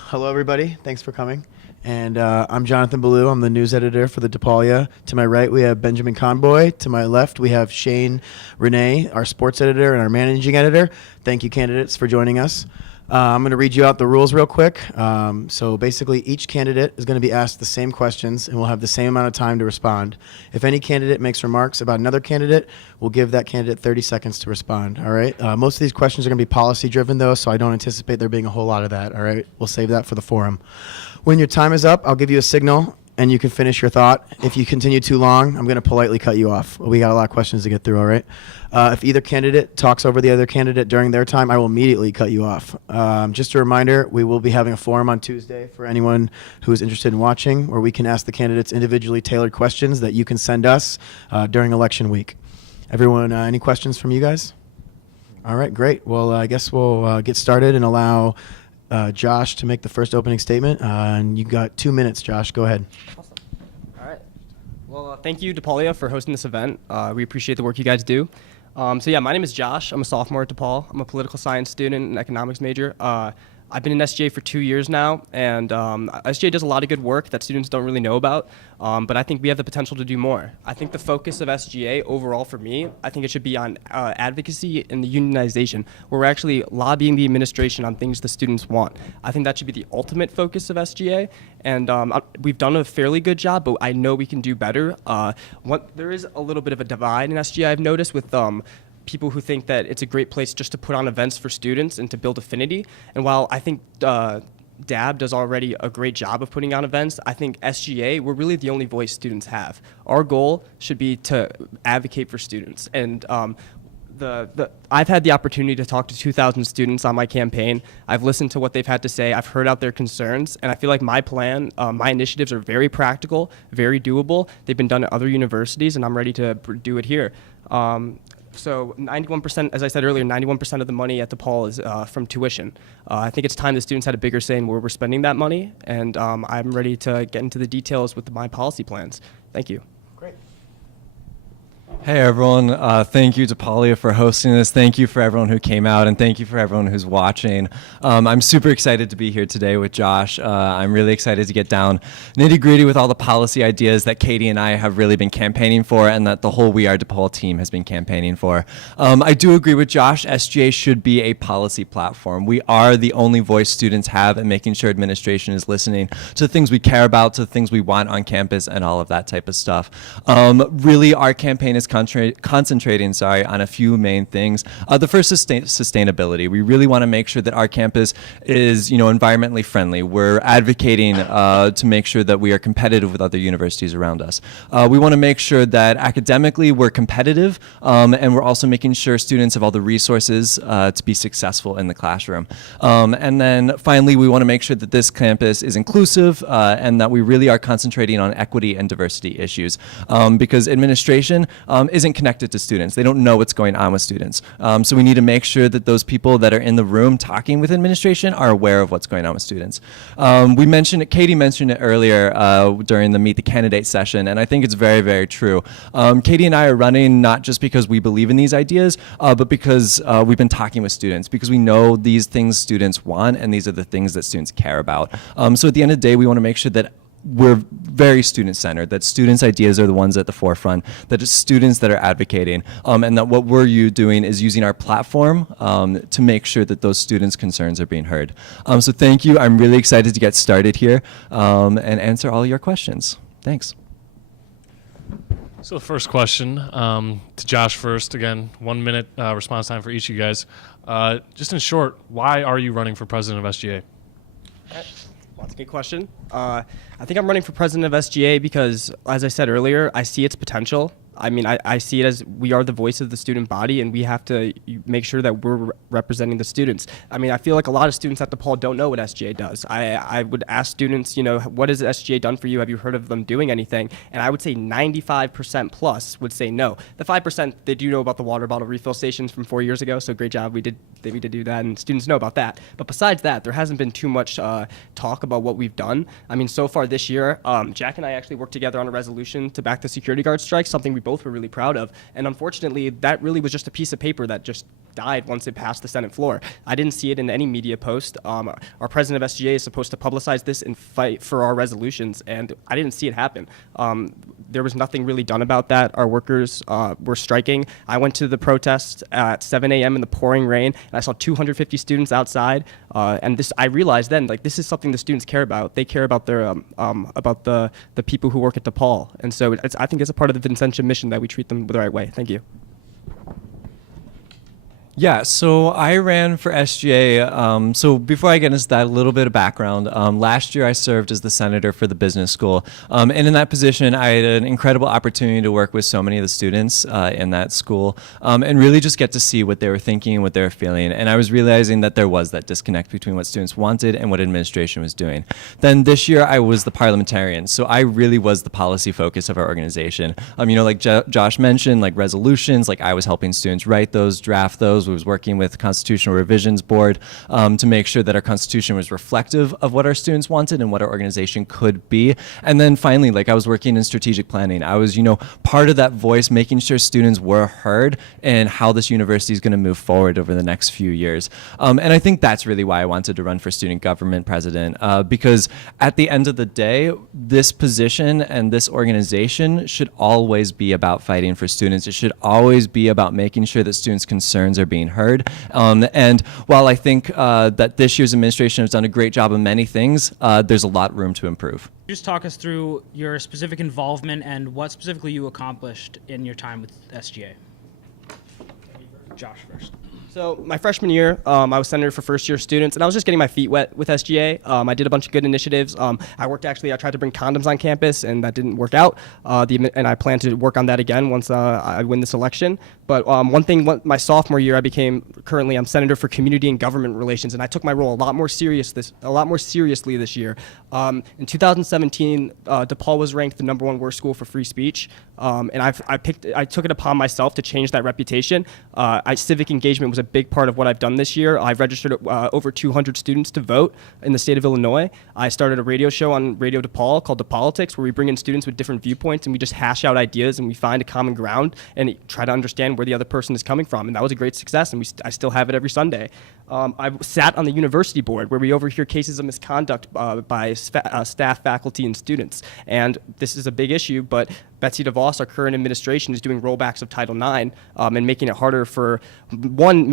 Hello, everybody. Thanks for coming. And I'm Jonathan Ballou. I'm the news editor for the DePaulia. To my right, we have Benjamin Conboy. To my left, we have Shane Renee, our sports editor and our managing editor. Thank you, candidates, for joining us. I'm going to read you out the rules real quick. So basically, each candidate is going to be asked the same questions, and we'll have the same amount of time to respond. If any candidate makes remarks about another candidate, we'll give that candidate 30 seconds to respond. All right. Most of these questions are going to be policy-driven, though, so I don't anticipate there being a whole lot of that. All right. We'll save that for the forum. When your time is up, I'll give you a signal, and you can finish your thought. If you continue too long, I'm going to politely cut you off. We got a lot of questions to get through, all right? If either candidate talks over the other candidate during their time, I will immediately cut you off. Just a reminder, we will be having a forum on Tuesday for anyone who is interested in watching, where we can ask the candidates individually tailored questions that you can send us during election week. Everyone, any questions from you guys? All right, great. Well, I guess we'll get started and allow Josh to make the first opening statement. And you got 2 minutes, Josh. Go ahead. Awesome. All right. Well, thank you, DePaulia, for hosting this event. We appreciate the work you guys do. My name is Josh. I'm a sophomore at DePaul. I'm a political science student and economics major. I've been in SGA for 2 years now, and SGA does a lot of good work that students don't really know about, but I think we have the potential to do more. I think the focus of SGA overall for me, I think it should be on advocacy and the unionization, where we're actually lobbying the administration on things the students want. I think that should be the ultimate focus of SGA, and we've done a fairly good job, but I know we can do better. There is a little bit of a divide in SGA, I've noticed, with people who think that it's a great place just to put on events for students and to build affinity. And while I think DAB does already a great job of putting on events, I think SGA, we're really the only voice students have. Our goal should be to advocate for students. And I've had the opportunity to talk to 2,000 students on my campaign. I've listened to what they've had to say. I've heard out their concerns, and I feel like my plan, my initiatives are very practical, very doable. They've been done at other universities, and I'm ready to do it here. So 91%, as I said earlier, 91% of the money at DePaul is from tuition. I think it's time the students had a bigger say in where we're spending that money, and I'm ready to get into the details with my policy plans. Thank you. Great. Hey everyone, thank you to Paulia for hosting this. Thank you for everyone who came out, and thank you for everyone who's watching. I'm super excited to be here today with Josh. I'm really excited to get down nitty gritty with all the policy ideas that Katie and I have really been campaigning for, and that the whole We Are DePaul team has been campaigning for. I do agree with Josh. SGA should be a policy platform. We are the only voice students have in making sure administration is listening to the things we care about, to the things we want on campus, and all of that type of stuff. Really, our campaign is concentrating on a few main things. The first is sustainability. We really want to make sure that our campus is, environmentally friendly. We're advocating to make sure that we are competitive with other universities around us. We want to make sure that academically we're competitive, and we're also making sure students have all the resources to be successful in the classroom. And then finally, we want to make sure that this campus is inclusive and that we really are concentrating on equity and diversity issues, because administration isn't connected to students. They don't know what's going on with students. So we need to make sure that those people that are in the room talking with administration are aware of what's going on with students. Katie mentioned it earlier during the Meet the Candidate session, and I think it's very, very true. Katie and I are running not just because we believe in these ideas, but because we've been talking with students, because we know these things students want, and these are the things that students care about. So at the end of the day, we want to make sure that we're very student-centered, that students' ideas are the ones at the forefront, that it's students that are advocating, and that what we're doing is using our platform to make sure that those students' concerns are being heard. So thank you. I'm really excited to get started here and answer all your questions. Thanks. So the first question to Josh first. Again, 1 minute response time for each of you guys. Just in short, why are you running for president of SGA? That's a good question. I think I'm running for president of SGA because, as I said earlier, I see its potential. I mean, I see it as we are the voice of the student body, and we have to make sure that we're representing the students. I mean, I feel like a lot of students at DePaul don't know what SGA does. I would ask students, what has SGA done for you? Have you heard of them doing anything? And I would say 95% plus would say no. The 5%, they do know about the water bottle refill stations from 4 years ago, so great job. We did do that, and students know about that. But besides that, there hasn't been too much talk about what we've done. I mean, so far this year, Jack and I actually worked together on a resolution to back the security guard strike, something we both were really proud of. And unfortunately, that really was just a piece of paper that just died once it passed the Senate floor. I didn't see it in any media post. Our president of SGA is supposed to publicize this and fight for our resolutions, and I didn't see it happen. There was nothing really done about that. Our workers were striking. I went to the protest at 7 a.m. in the pouring rain, and I saw 250 students outside. And this, I realized then, like, this is something the students care about. They care about their about the people who work at DePaul, and so I think it's a part of the Vincentian mission that we treat them the right way. Thank you. Yeah, so I ran for SGA. So before I get into that, a little bit of background. Last year, I served as the senator for the business school. And in that position, I had an incredible opportunity to work with so many of the students in that school and really just get to see what they were thinking and what they were feeling. And I was realizing that there was that disconnect between what students wanted and what administration was doing. Then this year, I was the parliamentarian. So I really was the policy focus of our organization. Like Josh mentioned, like resolutions, like I was helping students write those, draft those. We was working with the Constitutional Revisions Board to make sure that our Constitution was reflective of what our students wanted and what our organization could be. And then finally, like I was working in strategic planning. I was, part of that voice, making sure students were heard and how this university is going to move forward over the next few years. And I think that's really why I wanted to run for student government president, because at the end of the day, this position and this organization should always be about fighting for students. It should always be about making sure that students' concerns are being heard. And while I think that this year's administration has done a great job of many things, there's a lot of room to improve. Just talk us through your specific involvement and what specifically you accomplished in your time with SGA. Josh first. So my freshman year, I was senator for first-year students, and I was just getting my feet wet with SGA. I did a bunch of good initiatives. I tried to bring condoms on campus, and that didn't work out. And I plan to work on that again once I win this election. But my sophomore year, I'm senator for community and government relations, and I took my role a lot more seriously this year. In 2017, DePaul was ranked the #1 worst school for free speech, and I took it upon myself to change that reputation. Civic engagement was a big part of what I've done this year. I've registered over 200 students to vote in the state of Illinois. I started a radio show on Radio DePaul called The Politics, where we bring in students with different viewpoints and we just hash out ideas and we find a common ground and try to understand where the other person is coming from. And that was a great success, and I still have it every Sunday. I sat on the university board where we overhear cases of misconduct by staff, faculty, and students. And this is a big issue, but Betsy DeVos, our current administration, is doing rollbacks of Title IX and making it harder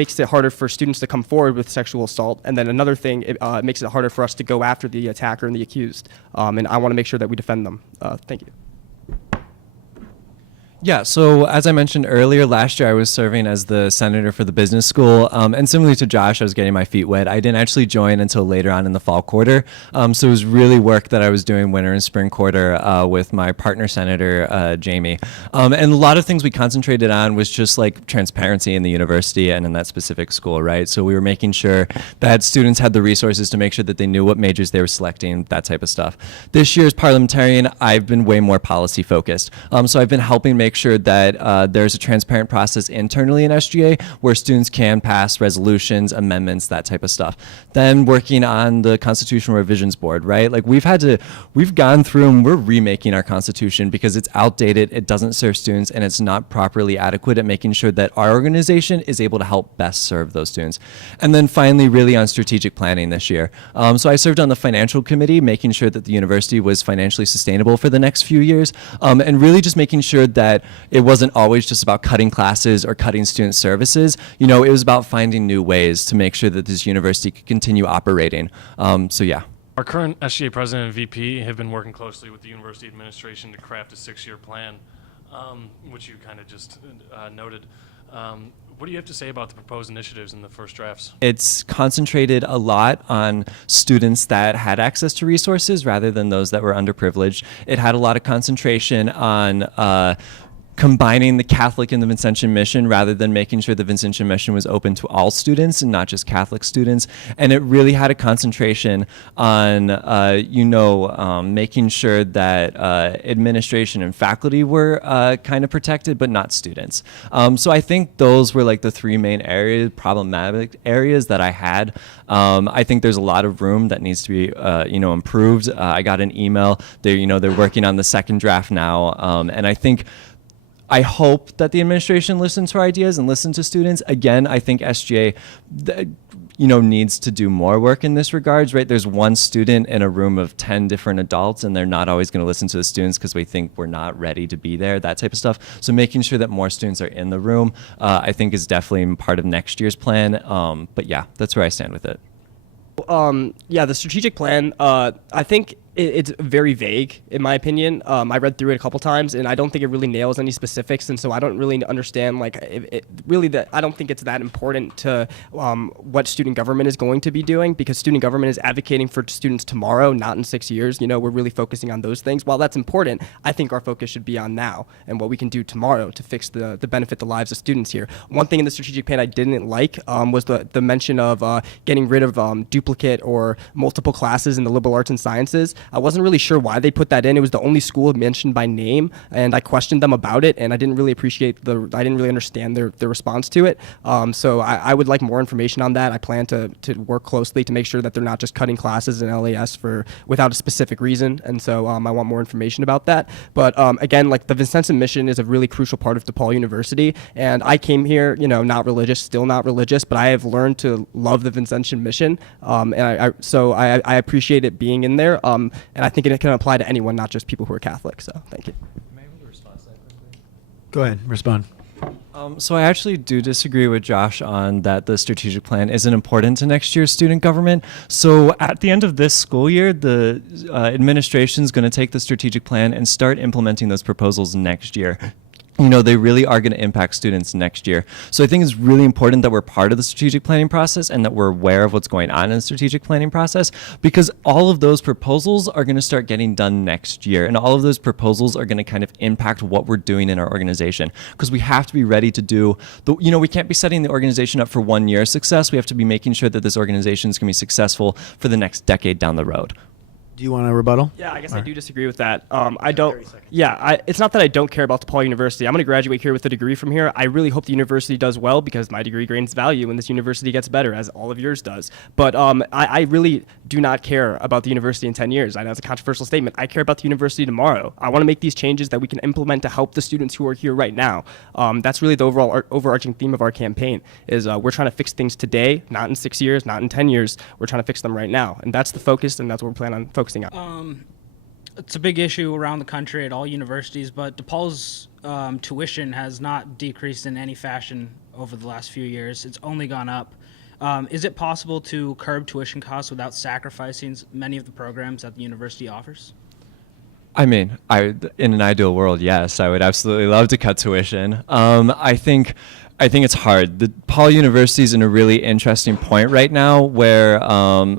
makes it harder for students to come forward with sexual assault. And then another thing, it makes it harder for us to go after the attacker and the accused. And I want to make sure that we defend them. Thank you. Yeah, so as I mentioned earlier, last year I was serving as the senator for the business school, and similarly to Josh, I was getting my feet wet. I didn't actually join until later on in the fall quarter, so it was really work that I was doing winter and spring quarter with my partner senator, Jamie. And a lot of things we concentrated on was just like transparency in the university and in that specific school, right? So we were making sure that students had the resources to make sure that they knew what majors they were selecting, that type of stuff. This year's parliamentarian, I've been way more policy focused. So I've been helping make sure that there's a transparent process internally in SGA where students can pass resolutions, amendments, that type of stuff. Then working on the Constitutional Revisions Board, right? Like we've gone through and we're remaking our Constitution because it's outdated, it doesn't serve students, and it's not properly adequate at making sure that our organization is able to help best serve those students. And then finally, really on strategic planning this year. So I served on the financial committee, making sure that the university was financially sustainable for the next few years, and really just making sure that it wasn't always just about cutting classes or cutting student services. It was about finding new ways to make sure that this university could continue operating. So yeah. Our current SGA president and VP have been working closely with the university administration to craft a 6-year plan, which you kind of just noted. What do you have to say about the proposed initiatives in the first drafts? It's concentrated a lot on students that had access to resources rather than those that were underprivileged. It had a lot of concentration on combining the Catholic and the Vincentian mission rather than making sure the Vincentian mission was open to all students and not just Catholic students. And it really had a concentration on, making sure that administration and faculty were kind of protected, but not students. So I think those were like the three main problematic areas that I had. I think there's a lot of room that needs to be, improved. I got an email. They're working on the second draft now, and I think I hope that the administration listens to our ideas and listen to students. Again, I think SGA, needs to do more work in this regards, right? There's one student in a room of 10 different adults, and they're not always going to listen to the students because we think we're not ready to be there, that type of stuff. So making sure that more students are in the room, I think is definitely part of next year's plan. But yeah, that's where I stand with it. Yeah, the strategic plan, I think it's very vague, in my opinion. I read through it a couple times, and I don't think it really nails any specifics, and so I don't really understand, I don't think it's that important to what student government is going to be doing, because student government is advocating for students tomorrow, not in 6 years. We're really focusing on those things. While that's important, I think our focus should be on now and what we can do tomorrow to fix the benefit the lives of students here. One thing in the strategic plan I didn't like was the mention of getting rid of duplicate or multiple classes in the liberal arts and sciences. I wasn't really sure why they put that in. It was the only school mentioned by name, and I questioned them about it, and I didn't really understand their response to it. So I would like more information on that. I plan to work closely to make sure that they're not just cutting classes in LAS without a specific reason, and so I want more information about that. But again, the Vincennes mission is a really crucial part of DePaul University, and I came here, not religious, still not religious, but I have learned to love the Vincennes mission, and I appreciate it being in there. And I think it can apply to anyone, not just people who are Catholic. So thank you. Am I able to respond to that quickly? Go ahead, respond. So I actually do disagree with Josh on that the strategic plan isn't important to next year's student government. So at the end of this school year, the administration is going to take the strategic plan and start implementing those proposals next year. They really are going to impact students next year. So I think it's really important that we're part of the strategic planning process and that we're aware of what's going on in the strategic planning process, because all of those proposals are going to start getting done next year. And all of those proposals are going to kind of impact what we're doing in our organization, because we have to be ready to do we can't be setting the organization up for 1 year success. We have to be making sure that this organization is going to be successful for the next decade down the road. Do you want a rebuttal? Yeah, I guess I do disagree with that. I don't. Yeah, it's not that I don't care about DePaul University. I'm going to graduate here with a degree from here. I really hope the university does well, because my degree gains value and this university gets better, as all of yours does. But I really do not care about the university in 10 years. I know it's a controversial statement. I care about the university tomorrow. I want to make these changes that we can implement to help the students who are here right now. That's really the overall overarching theme of our campaign. Is we're trying to fix things today, not in 6 years, not in 10 years. We're trying to fix them right now, and that's the focus, and that's what we plan on focusing on. It's a big issue around the country at all universities, but DePaul's tuition has not decreased in any fashion over the last few years. It's only gone up. Is it possible to curb tuition costs without sacrificing many of the programs that the university offers? I mean, in an ideal world, yes, I would absolutely love to cut tuition. I think it's hard. The DePaul University is in a really interesting point right now where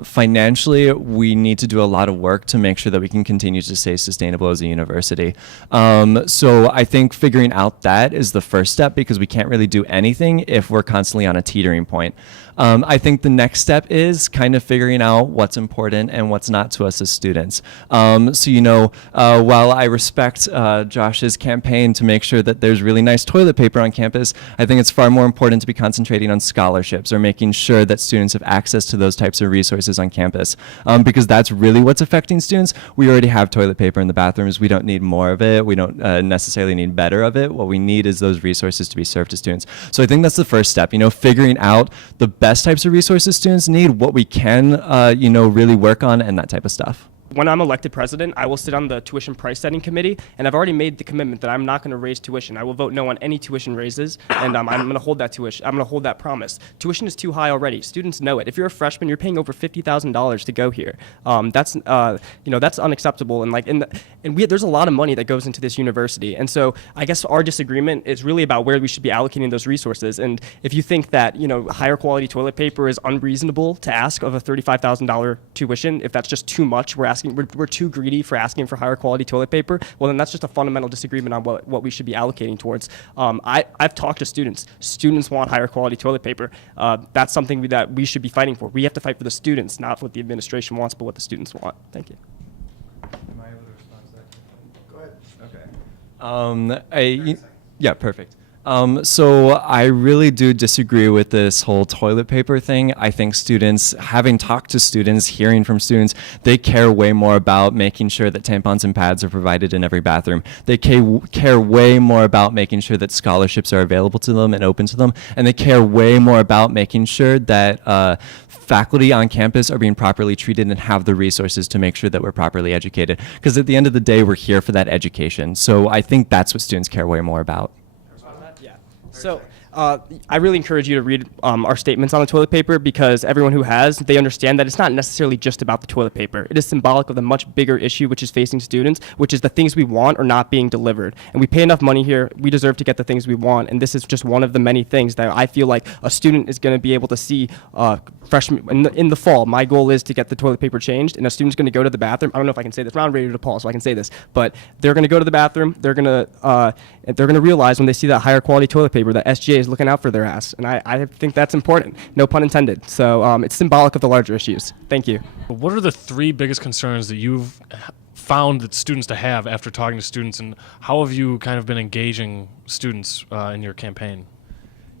financially we need to do a lot of work to make sure that we can continue to stay sustainable as a university. So I think figuring out that is the first step, because we can't really do anything if we're constantly on a teetering point. I think the next step is kind of figuring out what's important and what's not to us as students. While I respect Josh's campaign to make sure that there's really nice toilet paper on campus, I think it's far more important to be concentrating on scholarships or making sure that students have access to those types of resources on campus, because that's really what's affecting students. We already have toilet paper in the bathrooms. We don't need more of it. We don't necessarily need better of it. What we need is those resources to be served to students. So I think that's the first step, figuring out the best types of resources students need, what we can, really work on, and that type of stuff. When I'm elected president, I will sit on the tuition price setting committee, and I've already made the commitment that I'm not going to raise tuition. I will vote no on any tuition raises, and I'm going to hold that tuition. I'm going to hold that promise. Tuition is too high already. Students know it. If you're a freshman, you're paying over $50,000 to go here. That's unacceptable. And there's a lot of money that goes into this university, and so I guess our disagreement is really about where we should be allocating those resources. And if you think that higher quality toilet paper is unreasonable to ask of a $35,000 tuition, if that's just too much, we're too greedy for asking for higher quality toilet paper, well, then that's just a fundamental disagreement on what we should be allocating towards. I've talked to students. Students want higher quality toilet paper. That's something that we should be fighting for. We have to fight for the students, not what the administration wants, but what the students want. Thank you. Am I able to respond to that? Go ahead. Okay. Yeah, perfect. So I really do disagree with this whole toilet paper thing. I think students, having talked to students, hearing from students, they care way more about making sure that tampons and pads are provided in every bathroom. They care way more about making sure that scholarships are available to them and open to them. And they care way more about making sure that faculty on campus are being properly treated and have the resources to make sure that we're properly educated. Because at the end of the day, we're here for that education. So I think that's what students care way more about. Yeah. So I really encourage you to read our statements on the toilet paper, because everyone who has, they understand that it's not necessarily just about the toilet paper. It is symbolic of the much bigger issue which is facing students, which is the things we want are not being delivered. And we pay enough money here. We deserve to get the things we want. And this is just one of the many things that I feel like a student is going to be able to see freshman in the fall. My goal is to get the toilet paper changed, and a student's going to go to the bathroom. I don't know if I can say this. I'm not ready to Paul, so I can say this. But they're going to go to the bathroom. They're going to realize when they see that higher quality toilet paper that SGA is looking out for their ass. And I think that's important. No pun intended. So it's symbolic of the larger issues. Thank you. What are the 3 biggest concerns that you've found that students to have after talking to students, and how have you kind of been engaging students in your campaign?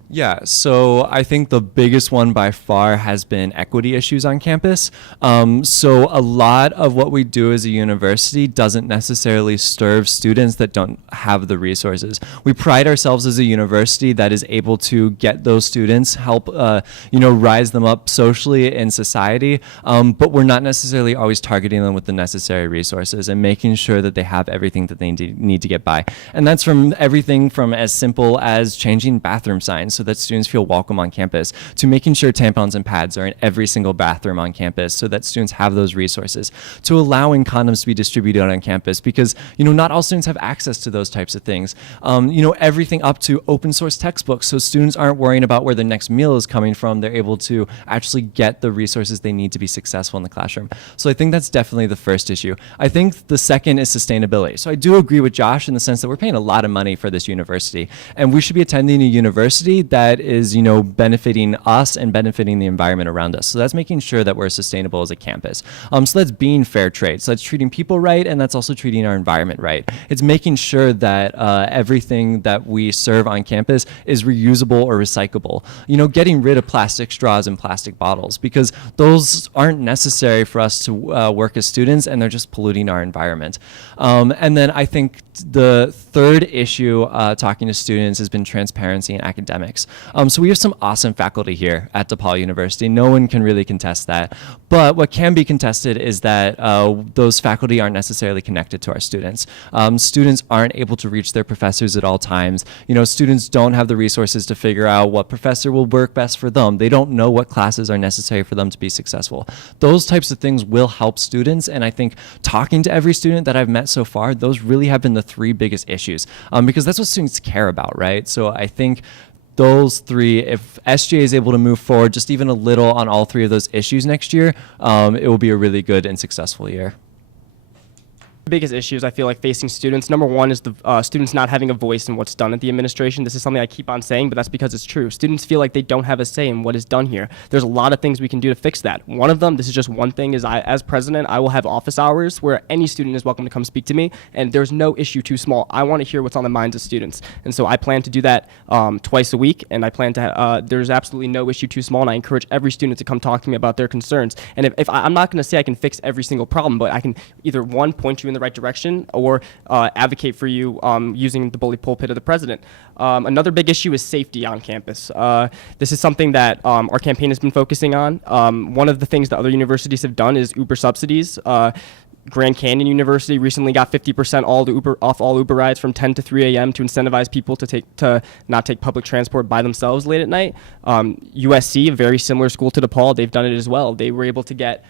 Yeah, so I think the biggest one by far has been equity issues on campus. So a lot of what we do as a university doesn't necessarily serve students that don't have the resources. We pride ourselves as a university that is able to get those students, help rise them up socially in society, but we're not necessarily always targeting them with the necessary resources and making sure that they have everything that they need to get by. And that's from everything from as simple as changing bathroom signs so that students feel welcome on campus, to making sure tampons and pads are in every single bathroom on campus so that students have those resources, to allowing condoms to be distributed on campus, because not all students have access to those types of things. Everything up to open source textbooks, so students aren't worrying about where their next meal is coming from. They're able to actually get the resources they need to be successful in the classroom. So I think that's definitely the first issue. I think the second is sustainability. So I do agree with Josh in the sense that we're paying a lot of money for this university, and we should be attending a university that is, benefiting us and benefiting the environment around us. So that's making sure that we're sustainable as a campus. So that's being fair trade. So that's treating people right, and that's also treating our environment right. It's making sure that everything that we serve on campus is reusable or recyclable. Getting rid of plastic straws and plastic bottles, because those aren't necessary for us to work as students, and they're just polluting our environment. And then I think the third issue talking to students has been transparency in academics. So we have some awesome faculty here at DePaul University. No one can really contest that. But what can be contested is that those faculty aren't necessarily connected to our students. Students aren't able to reach their professors at all times. Students don't have the resources to figure out what professor will work best for them. They don't know what classes are necessary for them to be successful. Those types of things will help students, and I think talking to every student that I've met so far, those really have been the 3 biggest issues, because that's what students care about, right? So I think those 3, if SGA is able to move forward just even a little on all 3 of those issues next year, it will be a really good and successful year. The biggest issues I feel like facing students, number one is the students not having a voice in what's done at the administration. This is something I keep on saying, but that's because it's true. Students feel like they don't have a say in what is done here. There's a lot of things we can do to fix that. One of them, this is just one thing, is as president, I will have office hours where any student is welcome to come speak to me, and there's no issue too small. I want to hear what's on the minds of students. And so I plan to do that twice a week, and I plan to, there's absolutely no issue too small, and I encourage every student to come talk to me about their concerns. And if I'm not going to say I can fix every single problem, but I can either, one, point you in the right direction, or advocate for you using the bully pulpit of the president. Another big issue is safety on campus. This is something that our campaign has been focusing on. One of the things that other universities have done is Uber subsidies. Grand Canyon University recently got 50% off all Uber rides from 10 to 3 a.m. to incentivize people to not take public transport by themselves late at night. USC, a very similar school to DePaul, they've done it as well. They were able to get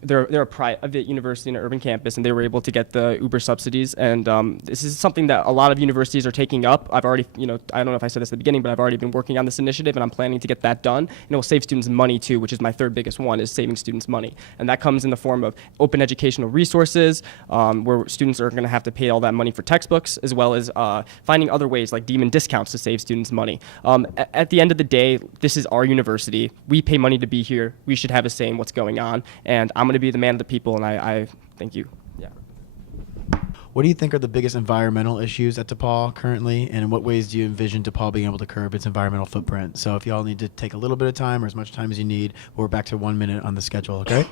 they're a private university in an urban campus, and they were able to get the Uber subsidies. And this is something that a lot of universities are taking up. I've already, I don't know if I said this at the beginning, but I've already been working on this initiative, and I'm planning to get that done. And it will save students money too, which is my 3rd biggest one, is saving students money. And that comes in the form of open educational resources, where students are going to have to pay all that money for textbooks, as well as finding other ways like demon discounts to save students money. At the end of the day, this is our university. We pay money to be here. We should have a say in what's going on. And I'm going to be the man of the people, and I thank you. Yeah. What do you think are the biggest environmental issues at DePaul currently, and in what ways do you envision DePaul being able to curb its environmental footprint? So if y'all need to take a little bit of time or as much time as you need, we're back to 1 minute on the schedule, okay?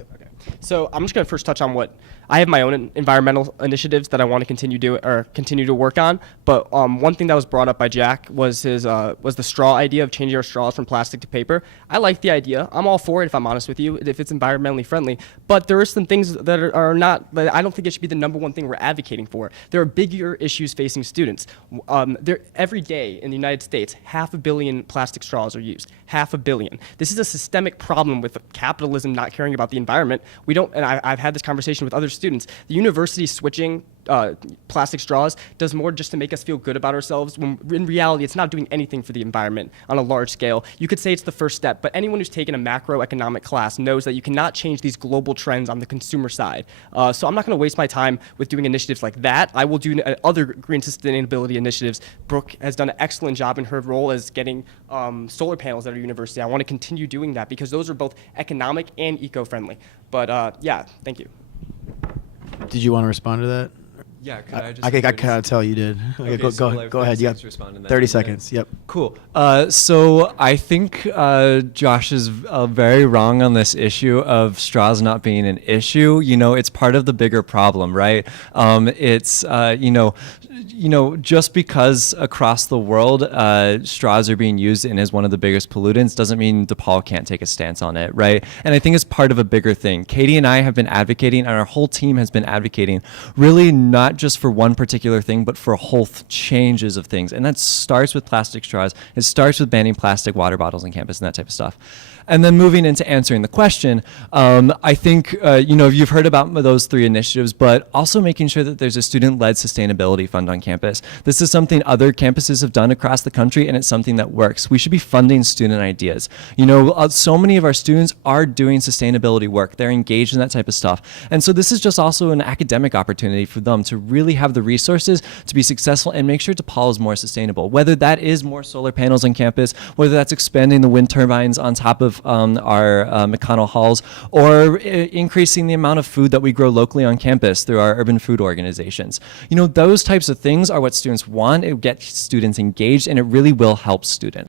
Okay. So I'm just going to first touch on what I have my own environmental initiatives that I want to continue to work on. But one thing that was brought up by Jack was the straw idea of changing our straws from plastic to paper. I like the idea. I'm all for it, if I'm honest with you, if it's environmentally friendly. But there are some things that are not. That I don't think it should be the number one thing we're advocating for. There are bigger issues facing students. Every day in the United States, 500 million plastic straws are used. 500 million. This is a systemic problem with capitalism not caring about the environment. We don't, and I've had this conversation with other students. The university switching plastic straws does more just to make us feel good about ourselves, when in reality it's not doing anything for the environment on a large scale. You could say it's the first step, but anyone who's taken a macroeconomic class knows that you cannot change these global trends on the consumer side. So I'm not going to waste my time with doing initiatives like that. I will do other green sustainability initiatives. Brooke has done an excellent job in her role as getting solar panels at our university. I want to continue doing that because those are both economic and eco-friendly. But yeah, thank you. Did you want to respond to that? Yeah, could I just? I kind of tell you did. Okay, go ahead. You got 30 seconds. Yep. Cool. So I think Josh is very wrong on this issue of straws not being an issue. You know, it's part of the bigger problem, right? It's just because across the world straws are being used and is one of the biggest pollutants doesn't mean DePaul can't take a stance on it, right? And I think it's part of a bigger thing. Katie and I have been advocating, and our whole team has been advocating, really not just for one particular thing, but for whole changes of things. And that starts with plastic straws. It starts with banning plastic water bottles on campus and that type of stuff. And then moving into answering the question, I think, you've heard about those 3 initiatives, but also making sure that there's a student-led sustainability fund on campus. This is something other campuses have done across the country, and it's something that works. We should be funding student ideas. So many of our students are doing sustainability work. They're engaged in that type of stuff. And so this is just also an academic opportunity for them to really have the resources to be successful and make sure DePaul is more sustainable. Whether that is more solar panels on campus, whether that's expanding the wind turbines on top of our McConnell halls, or increasing the amount of food that we grow locally on campus through our urban food organizations. Those types of things are what students want. It gets students engaged, and it really will help students.